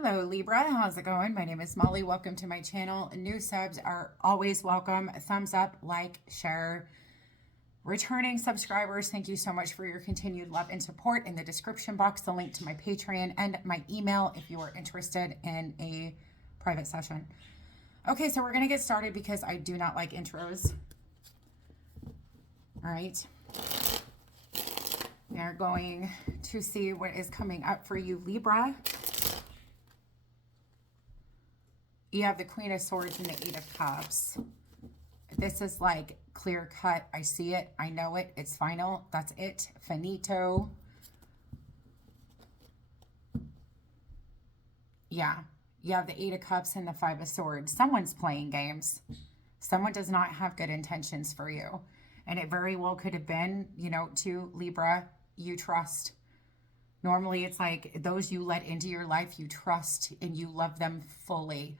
Hello Libra, how's it going? My name is Molly. Welcome to my channel. New subs are always welcome. Thumbs up, like, share. Returning subscribers, thank you so much for your continued love and support. In the description box, the link to my Patreon and my email if you are interested in a private session. Okay, so we're going to get started because I do not like intros. All right. We are going to see what is coming up for you, Libra. You have the Queen of Swords and the Eight of Cups. This is like clear cut. I see it. I know it. It's final. That's it. Finito. Yeah. You have the Eight of Cups and the Five of Swords. Someone's playing games. Someone does not have good intentions for you. And it very well could have been, to Libra, you trust. Normally it's like those you let into your life, you trust and you love them fully.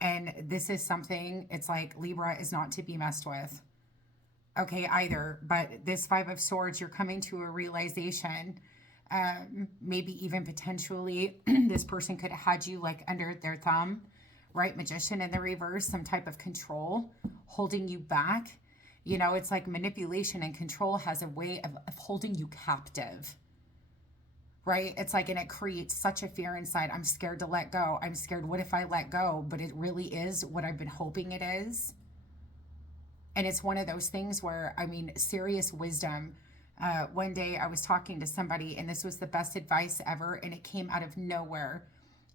And this is something, it's like Libra is not to be messed with. Okay, either. But this Five of Swords, you're coming to a realization. Maybe even potentially this person could have had you like under their thumb, right? Magician in the reverse, some type of control holding you back. It's like manipulation and control has a way of holding you captive. Right? It's like, and it creates such a fear inside. I'm scared to let go. I'm scared. What if I let go? But it really is what I've been hoping it is. And it's one of those things where, serious wisdom. One day I was talking to somebody and this was the best advice ever. And it came out of nowhere.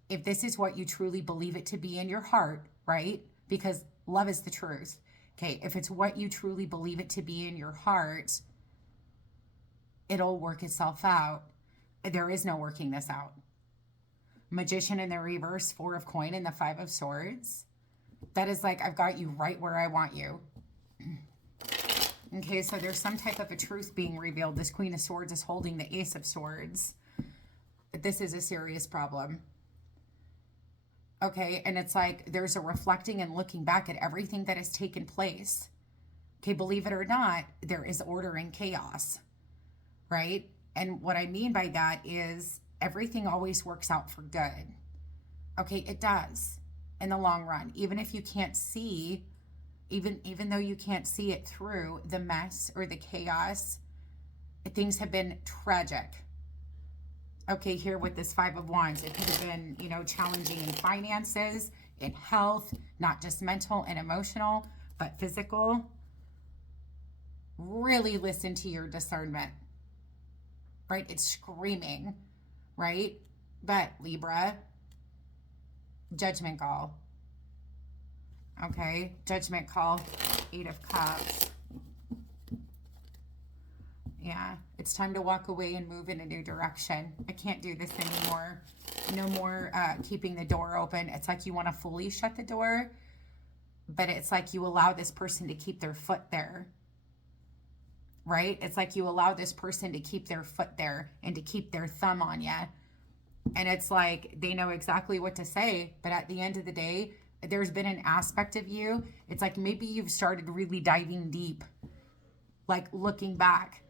If this is what you truly believe it to be in your heart, right? Because love is the truth. Okay. If it's what you truly believe it to be in your heart, it'll work itself out. There is no working this out. Magician in the reverse, Four of Coin and the Five of Swords. That is like, I've got you right where I want you. Okay, so there's some type of a truth being revealed. This Queen of Swords is holding the Ace of Swords. But this is a serious problem. Okay, and it's like there's a reflecting and looking back at everything that has taken place. Okay, believe it or not, there is order in chaos. Right? And what I mean by that is everything always works out for good. Okay, it does in the long run. Even if you can't see, even though you can't see it through the mess or the chaos, things have been tragic. Okay, here with this Five of Wands, it could have been, challenging in finances, in health, not just mental and emotional, but physical. Really listen to your discernment. Right? It's screaming, right? But Libra, judgment call. Okay, judgment call, Eight of Cups. Yeah, it's time to walk away and move in a new direction. I can't do this anymore. No more keeping the door open. It's like you want to fully shut the door, but it's like you allow this person to keep their foot there. Right? It's like you allow this person to keep their foot there and to keep their thumb on you. And it's like they know exactly what to say. But at the end of the day, there's been an aspect of you. It's like maybe you've started really diving deep, like looking back.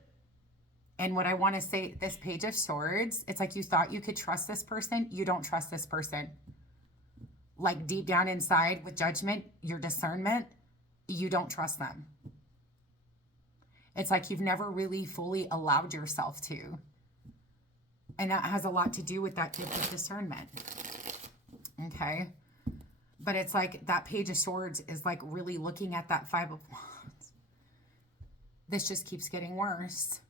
And what I want to say, this Page of Swords, it's like you thought you could trust this person. You don't trust this person. Like deep down inside with judgment, your discernment, you don't trust them. It's like you've never really fully allowed yourself to. And that has a lot to do with that gift of discernment. Okay? But it's like that Page of Swords is like really looking at that Five of Wands. This just keeps getting worse.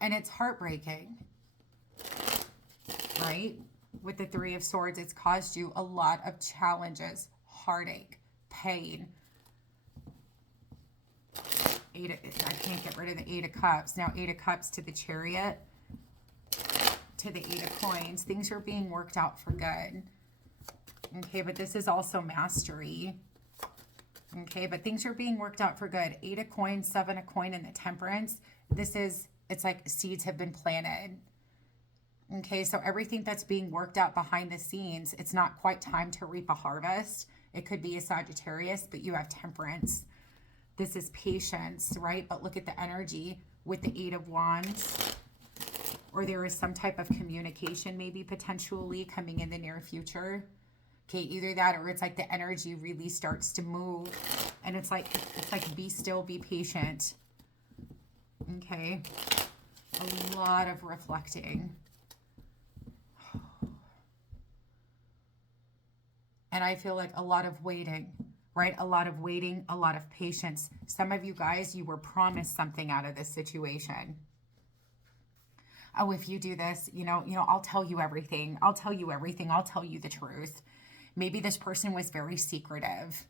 And it's heartbreaking. Right? With the Three of Swords, it's caused you a lot of challenges, heartache, pain. I can't get rid of the Eight of Cups. Now, Eight of Cups to the Chariot, to the Eight of Coins. Things are being worked out for good. Okay, but this is also mastery. Okay, but things are being worked out for good. Eight of Coins, Seven of Coins, and the Temperance. It's like seeds have been planted. Okay, so everything that's being worked out behind the scenes, it's not quite time to reap a harvest. It could be a Sagittarius, but you have Temperance. This is patience, right? But look at the energy with the Eight of Wands. or there is some type of communication maybe potentially coming in the near future. Okay, either that or it's like the energy really starts to move, and it's like be still, be patient. Okay, a lot of reflecting. And I feel like a lot of waiting, right? A lot of waiting, a lot of patience. Some of you guys, you were promised something out of this situation. Oh, if you do this, I'll tell you everything. I'll tell you everything. I'll tell you the truth. Maybe this person was very secretive,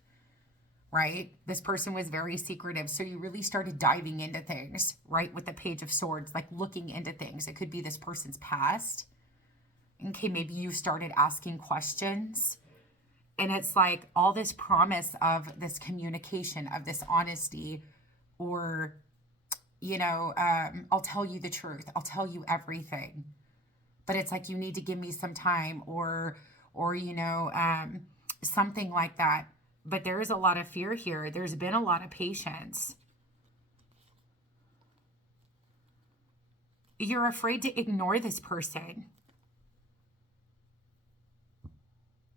right? This person was very secretive. So you really started diving into things, right? With the Page of Swords, like looking into things. It could be this person's past. Okay, maybe you started asking questions. And it's like all this promise of this communication, of this honesty, or, I'll tell you the truth. I'll tell you everything. But it's like, you need to give me some time, or something like that. But there is a lot of fear here. There's been a lot of patience. You're afraid to ignore this person.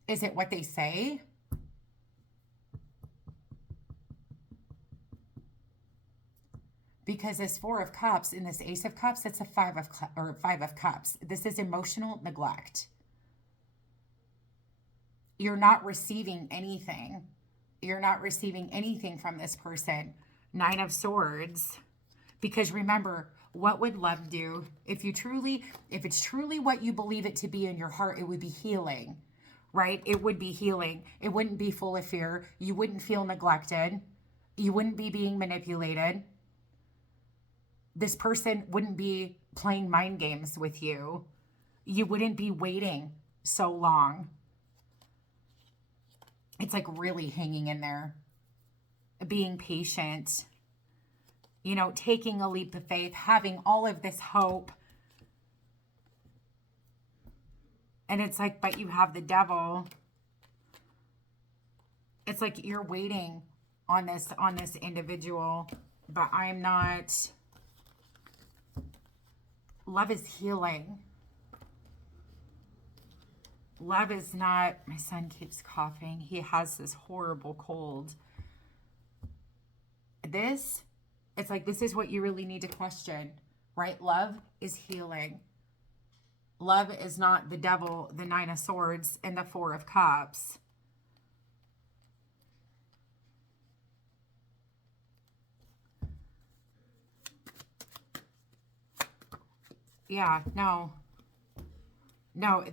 Is it what they say? Because this Four of Cups and this Ace of Cups, it's a Five of Cups. This is emotional neglect. You're not receiving anything. You're not receiving anything from this person. Nine of Swords. Because remember, what would love do? If it's truly what you believe it to be in your heart, it would be healing, right? It would be healing. It wouldn't be full of fear. You wouldn't feel neglected. You wouldn't be being manipulated. This person wouldn't be playing mind games with you. You wouldn't be waiting so long. It's like really hanging in there, being patient, taking a leap of faith, having all of this hope. And it's like, but you have the Devil. It's like you're waiting on this individual, but I'm not. Love is healing. Love is not, my son keeps coughing. He has this horrible cold. It's like, this is what you really need to question, right? Love is healing. Love is not the Devil, the Nine of Swords, and the Four of Cups. Yeah, no,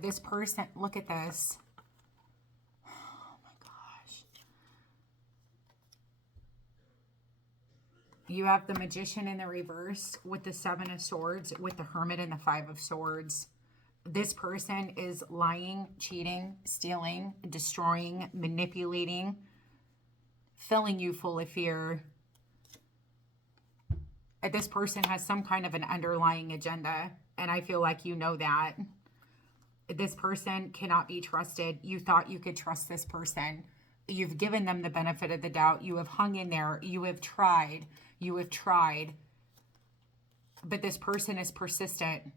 this person, look at this. Oh my gosh. You have the Magician in the reverse with the Seven of Swords, with the Hermit and the Five of Swords. This person is lying, cheating, stealing, destroying, manipulating, filling you full of fear. This person has some kind of an underlying agenda. And I feel like you know that. This person cannot be trusted. You thought you could trust this person. You've given them the benefit of the doubt. You have hung in there. You have tried. You have tried. But this person is persistent.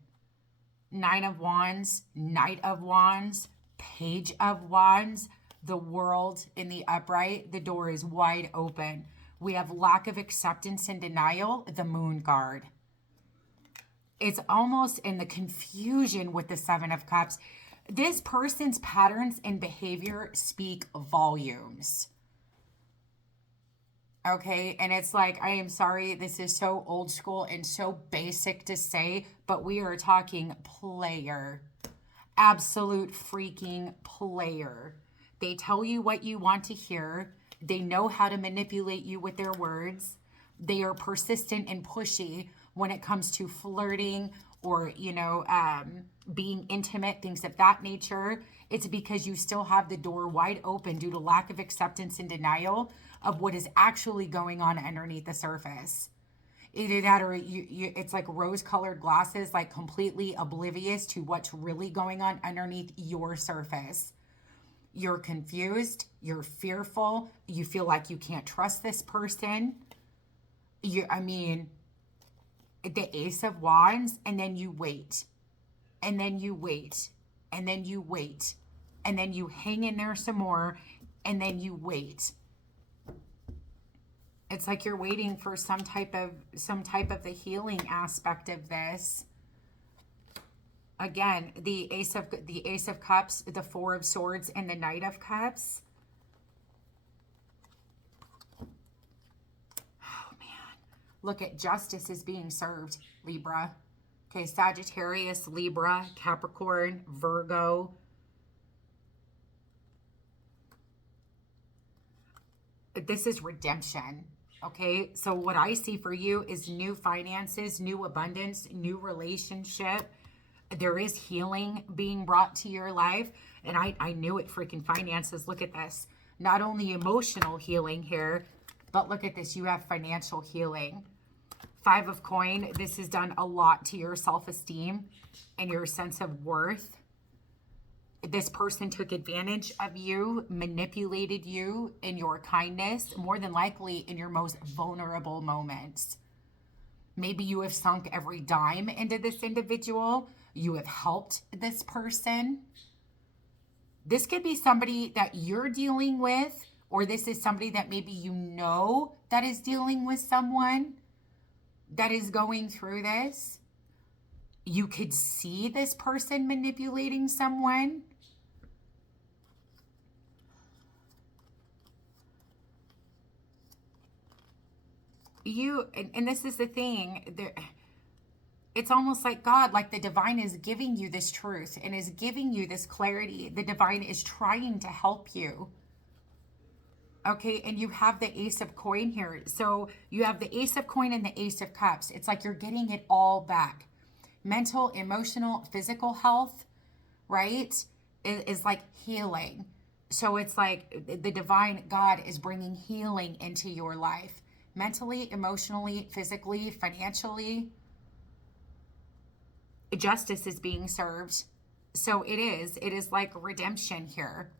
Nine of Wands, Knight of Wands, Page of Wands, the World in the upright. The door is wide open. We have lack of acceptance and denial, the Moon card. It's almost in the confusion with the Seven of Cups. This person's patterns and behavior speak volumes. Okay, and it's like, I am sorry, this is so old school and so basic to say, but we are talking player. Absolute freaking player. They tell you what you want to hear. They know how to manipulate you with their words. They are persistent and pushy when it comes to flirting or, being intimate, things of that nature. It's because you still have the door wide open due to lack of acceptance and denial of what is actually going on underneath the surface. Either that or it's like rose-colored glasses, like completely oblivious to what's really going on underneath your surface. You're confused, you're fearful, you feel like you can't trust this person. The Ace of Wands, and then you wait. and then you wait, and then you wait, and then you hang in there some more, and then you wait. It's like you're waiting for some type of the healing aspect of this. Again, the Ace of Cups, the Four of Swords, and the Knight of Cups. Oh man, look at justice is being served, Libra. Okay, Sagittarius, Libra, Capricorn, Virgo. This is redemption. Okay, so what I see for you is new finances, new abundance, new relationship. There is healing being brought to your life. And I knew it, freaking finances. Look at this. Not only emotional healing here, but look at this. You have financial healing. Five of Coin. This has done a lot to your self-esteem and your sense of worth. This person took advantage of you, manipulated you in your kindness, more than likely in your most vulnerable moments. Maybe you have sunk every dime into this individual. You have helped this person. This could be somebody that you're dealing with, or this is somebody that maybe you know that is dealing with someone that is going through this. You could see this person manipulating someone. And this is the thing, it's almost like God, like the divine is giving you this truth and is giving you this clarity. The divine is trying to help you. Okay, and you have the Ace of Coin here. So you have the Ace of Coin and the Ace of Cups. It's like you're getting it all back. Mental, emotional, physical health, right, is like healing. So it's like the divine God is bringing healing into your life. Mentally, emotionally, physically, financially. Justice is being served. So it is like redemption here.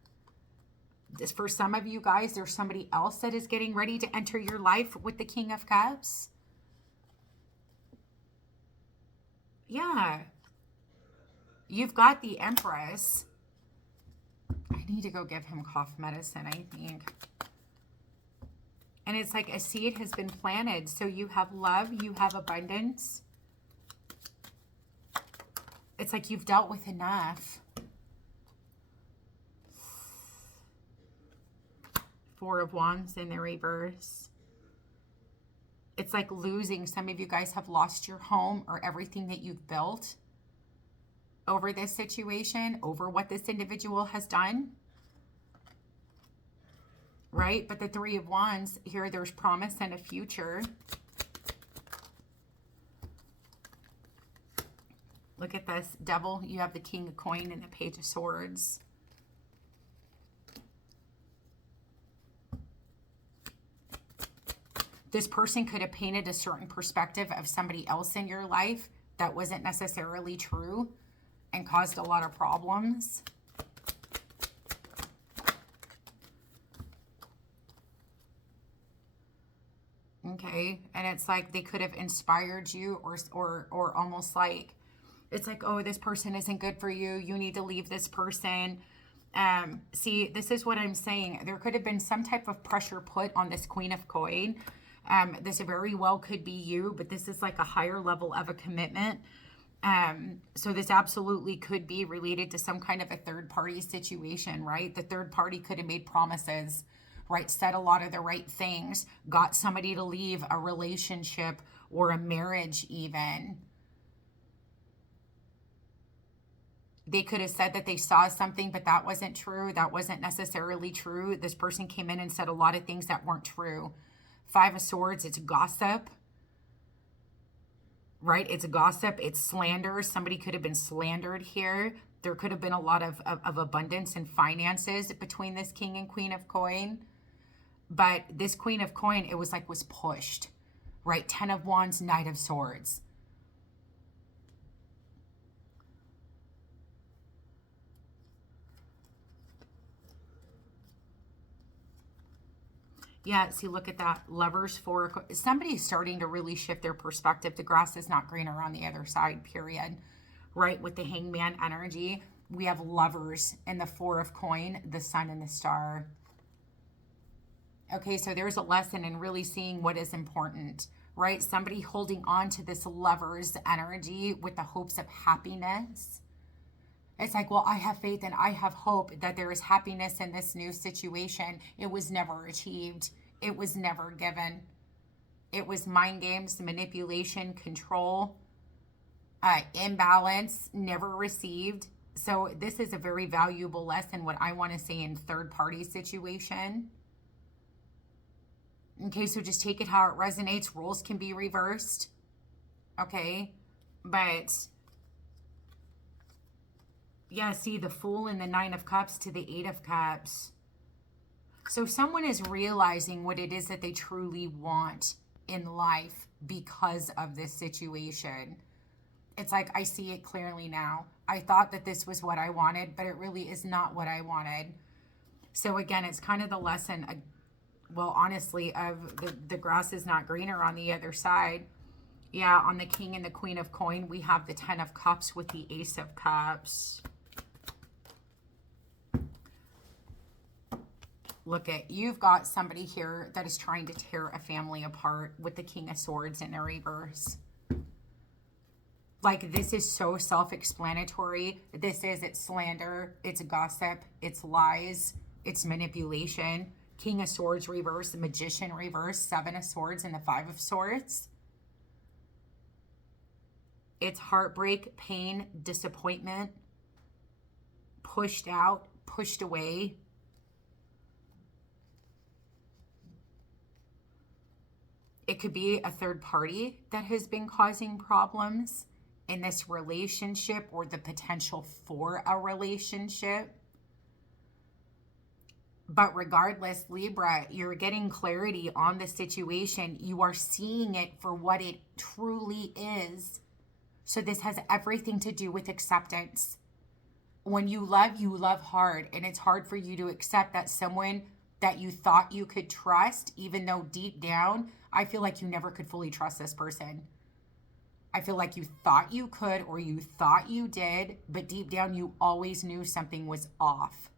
For some of you guys, there's somebody else that is getting ready to enter your life with the King of Cups. Yeah. You've got the Empress. I need to go give him cough medicine, I think. And it's like a seed has been planted. So you have love, you have abundance. It's like you've dealt with enough. Four of Wands in the reverse. It's like losing. Some of you guys have lost your home or everything that you've built over this situation, over what this individual has done. Right? But the Three of Wands, here there's promise and a future. Look at this. Devil, you have the King of Coin and the Page of Swords. This person could have painted a certain perspective of somebody else in your life that wasn't necessarily true and caused a lot of problems. Okay, and it's like they could have inspired you or almost like, it's like, oh, this person isn't good for you. You need to leave this person. See, this is what I'm saying. There could have been some type of pressure put on this Queen of Coin. This very well could be you, but this is like a higher level of a commitment. So this absolutely could be related to some kind of a third party situation, right? The third party could have made promises, right? Said a lot of the right things, got somebody to leave a relationship or a marriage even. They could have said that they saw something, but that wasn't true. That wasn't necessarily true. This person came in and said a lot of things that weren't true. Five of Swords, it's gossip, right? It's gossip, it's slander. Somebody could have been slandered here. There could have been a lot of abundance and finances between this King and Queen of Coin. But this Queen of Coin, it was pushed, right? Ten of Wands, Knight of Swords. Yeah, see, look at that. Lovers, somebody's starting to really shift their perspective. The grass is not greener on the other side, period. right? With the Hangman energy, we have Lovers and the Four of Coin, the Sun and the Star. Okay, so there's a lesson in really seeing what is important, right? Somebody holding on to this Lover's energy with the hopes of happiness. It's like, well, I have faith and I have hope that there is happiness in this new situation. It was never achieved. It was never given. It was mind games, manipulation, control, imbalance, never received. So this is a very valuable lesson, what I want to say in third-party situation. Okay, so just take it how it resonates. Roles can be reversed. Okay, but yeah, see the Fool and the Nine of Cups to the Eight of Cups. So someone is realizing what it is that they truly want in life because of this situation. It's like, I see it clearly now. I thought that this was what I wanted, but it really is not what I wanted. So again, it's kind of the lesson, well, honestly, of the grass is not greener on the other side. Yeah, on the King and the Queen of Coin, we have the Ten of Cups with the Ace of Cups. Look at, you've got somebody here that is trying to tear a family apart with the King of Swords in the reverse. Like, this is so self-explanatory. It's slander, it's gossip, it's lies, it's manipulation. King of Swords reverse, Magician reverse, Seven of Swords, and the Five of Swords. It's heartbreak, pain, disappointment, pushed out, pushed away. It could be a third party that has been causing problems in this relationship or the potential for a relationship. But regardless, Libra, you're getting clarity on the situation. You are seeing it for what it truly is. So this has everything to do with acceptance. When you love hard. And it's hard for you to accept that someone that you thought you could trust, even though deep down, I feel like you never could fully trust this person. I feel like you thought you could or you thought you did, but deep down you always knew something was off.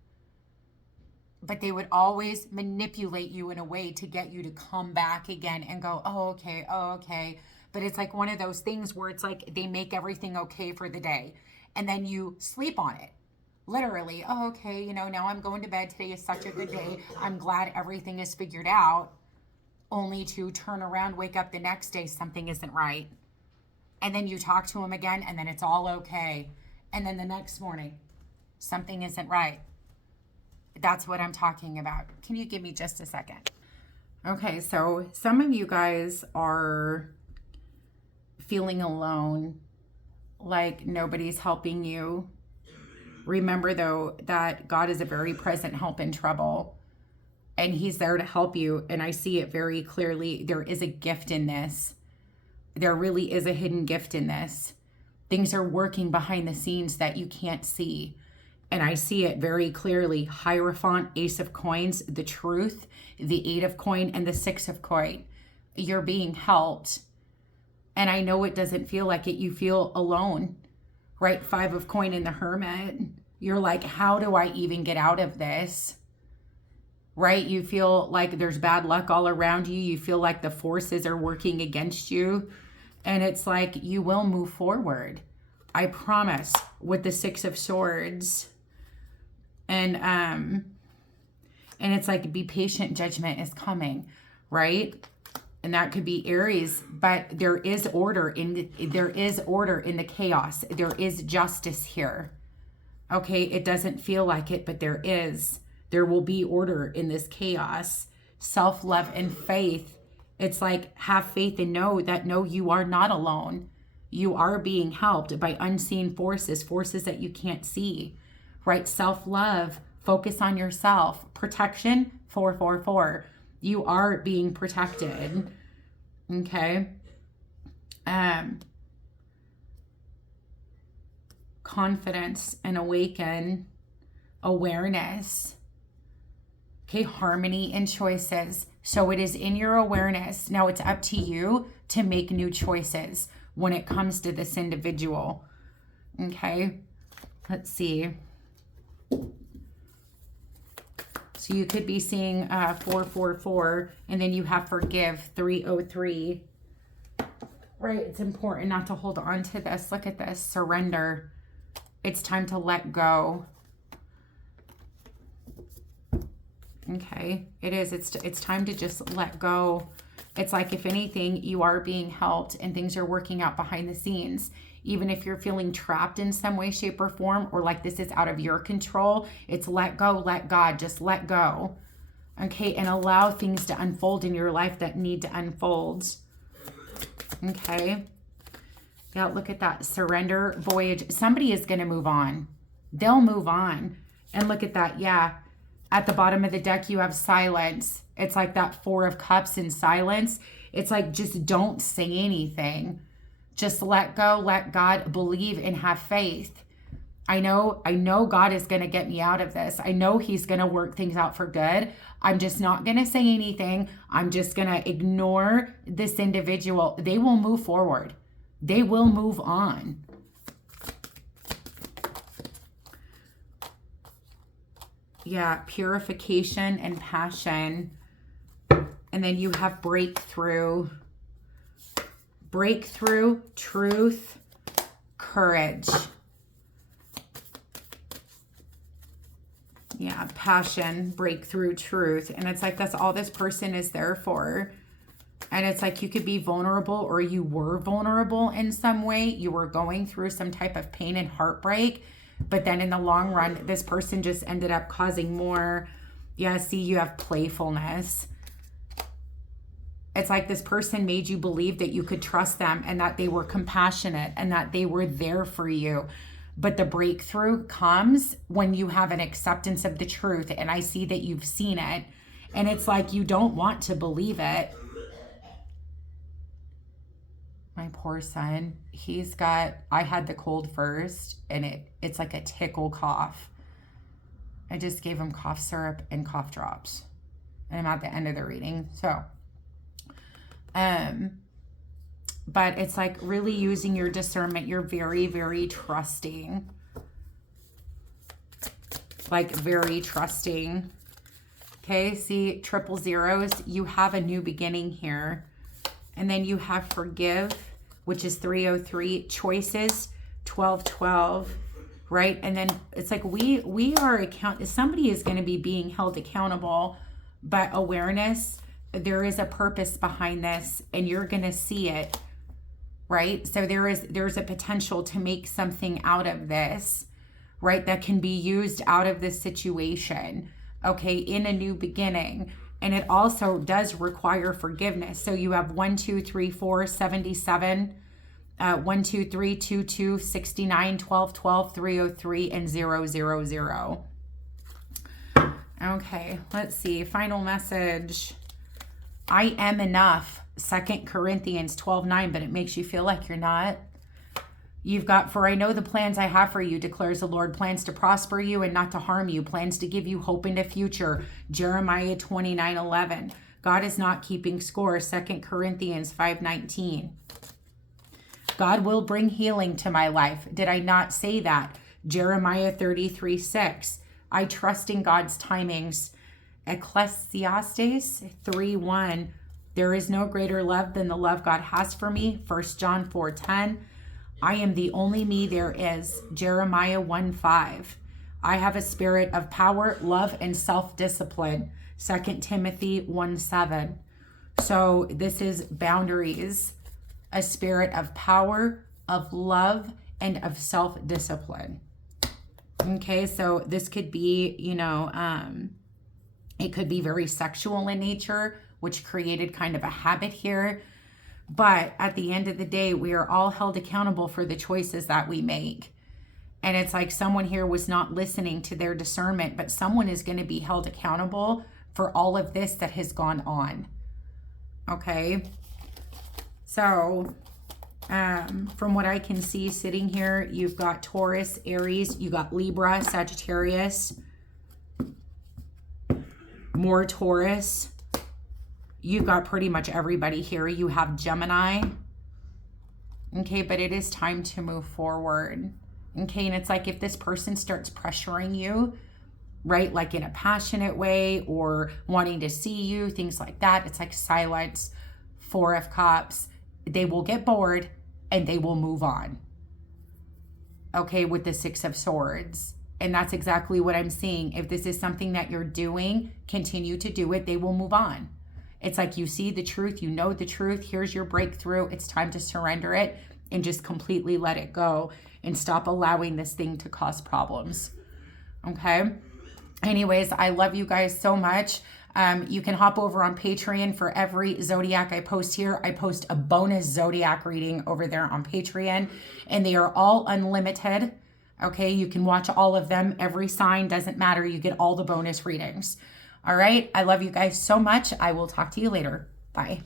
But they would always manipulate you in a way to get you to come back again and go, oh, okay. But it's like one of those things where it's like they make everything okay for the day. And then you sleep on it. Literally, oh, okay, now I'm going to bed. Today is such a good day. I'm glad everything is figured out. Only to turn around, wake up the next day, something isn't right. And then you talk to him again, and then it's all okay. And then the next morning, something isn't right. That's what I'm talking about. Can you give me just a second? Okay, so some of you guys are feeling alone, like nobody's helping you. Remember, though, that God is a very present help in trouble, and he's there to help you. And I see it very clearly. There is a gift in this. There really is a hidden gift in this. Things are working behind the scenes that you can't see. And I see it very clearly. Hierophant, Ace of Coins, the Truth, the Eight of Coin, and the Six of Coin. You're being helped. And I know it doesn't feel like it. You feel alone, right? Five of Coin and the Hermit. You're like, how do I even get out of this? Right? You feel like there's bad luck all around you. You feel like the forces are working against you. And it's like, you will move forward. I promise, with the Six of Swords. And it's like, be patient, judgment is coming, right? And that could be Aries, but there is order in the chaos. There is justice here. Okay, it doesn't feel like it, but there is. There will be order in this chaos. Self-love and faith. It's like, have faith and know that no, you are not alone. You are being helped by unseen forces that you can't see, right? Self-love, focus on yourself. Protection, 444. You are being protected, okay? Confidence and awaken, awareness, okay? Harmony and choices. So it is in your awareness. Now it's up to you to make new choices when it comes to this individual. Okay, let's see. So you could be seeing 444, and then you have forgive 303. Right, it's important not to hold on to this. Look at this, surrender. It's time to let go. Okay, it is. It's time to just let go. It's like, if anything, you are being helped and things are working out behind the scenes. Even if you're feeling trapped in some way, shape, or form, or like this is out of your control, it's let go, let God, just let go. Okay, and allow things to unfold in your life that need to unfold. Okay. Yeah, look at that. Surrender, voyage. Somebody is going to move on. They'll move on. And look at that. Yeah. At the bottom of the deck, you have silence. It's like that 4 of Cups in silence. It's like, just don't say anything. Just let go, let God, believe and have faith. I know God is going to get me out of this. I know he's going to work things out for good. I'm just not going to say anything. I'm just going to ignore this individual. They will move forward. They will move on. Yeah, purification and passion. And then you have breakthrough. Breakthrough, truth, courage. Yeah, passion, breakthrough, truth. And it's like, that's all this person is there for. And it's like, you could be vulnerable, or you were vulnerable in some way. You were going through some type of pain and heartbreak. But then in the long run, this person just ended up causing more. Yeah, see, you have playfulness. It's like this person made you believe that you could trust them and that they were compassionate and that they were there for you. But the breakthrough comes when you have an acceptance of the truth. And I see that you've seen it. And it's like, you don't want to believe it. My poor son, I had the cold first, and it's like a tickle cough. I just gave him cough syrup and cough drops. And I'm at the end of the reading. So, but it's like really using your discernment. You're very, very trusting. Like, very trusting. Okay, see, triple zeros. You have a new beginning here. And then you have forgive, which is 303. Choices, 1212. Right? And then it's like we are somebody is going to be being held accountable, but awareness, there is a purpose behind this, and you're going to see it. Right? So there's a potential to make something out of this, right? That can be used out of this situation, okay, in a new beginning. And it also does require forgiveness. So you have 1, 2, 3, 4, 77, 1, 2, 3, 2, 2, 69, 12, 12, 303, and 0, 0, 0. Okay, let's see. Final message. I am enough. 2 Corinthians 12:9, but it makes you feel like you're not. You've got, for I know the plans I have for you, declares the Lord, plans to prosper you and not to harm you, plans to give you hope in the future. Jeremiah 29:11. God is not keeping score. 2 Corinthians 5:19. God will bring healing to my life. Did I not say that? Jeremiah 33:6. I trust in God's timings. Ecclesiastes 3:1. There is no greater love than the love God has for me. 1 John 4:10. I am the only me there is. Jeremiah 1:5. I have a spirit of power, love, and self-discipline. 2 Timothy 1:7. So this is boundaries, a spirit of power, of love, and of self-discipline. Okay, so this could be, it could be very sexual in nature, which created kind of a habit here. But at the end of the day, we are all held accountable for the choices that we make. And it's like someone here was not listening to their discernment, but someone is going to be held accountable for all of this that has gone on. Okay. So, from what I can see sitting here, you've got Taurus, Aries, you got Libra, Sagittarius, more Taurus. You've got pretty much everybody here. You have Gemini. Okay, but it is time to move forward. Okay, and it's like if this person starts pressuring you, right, like in a passionate way or wanting to see you, things like that, it's like silence. Four of Cups, they will get bored and they will move on. Okay, with the Six of Swords. And that's exactly what I'm seeing. If this is something that you're doing, continue to do it. They will move on. It's like you see the truth, you know the truth. Here's your breakthrough. It's time to surrender it and just completely let it go and stop allowing this thing to cause problems. Okay? Anyways, I love you guys so much. You can hop over on Patreon for every zodiac I post here. I post a bonus zodiac reading over there on Patreon, and they are all unlimited. Okay, you can watch all of them. Every sign doesn't matter. You get all the bonus readings. All right, I love you guys so much. I will talk to you later. Bye.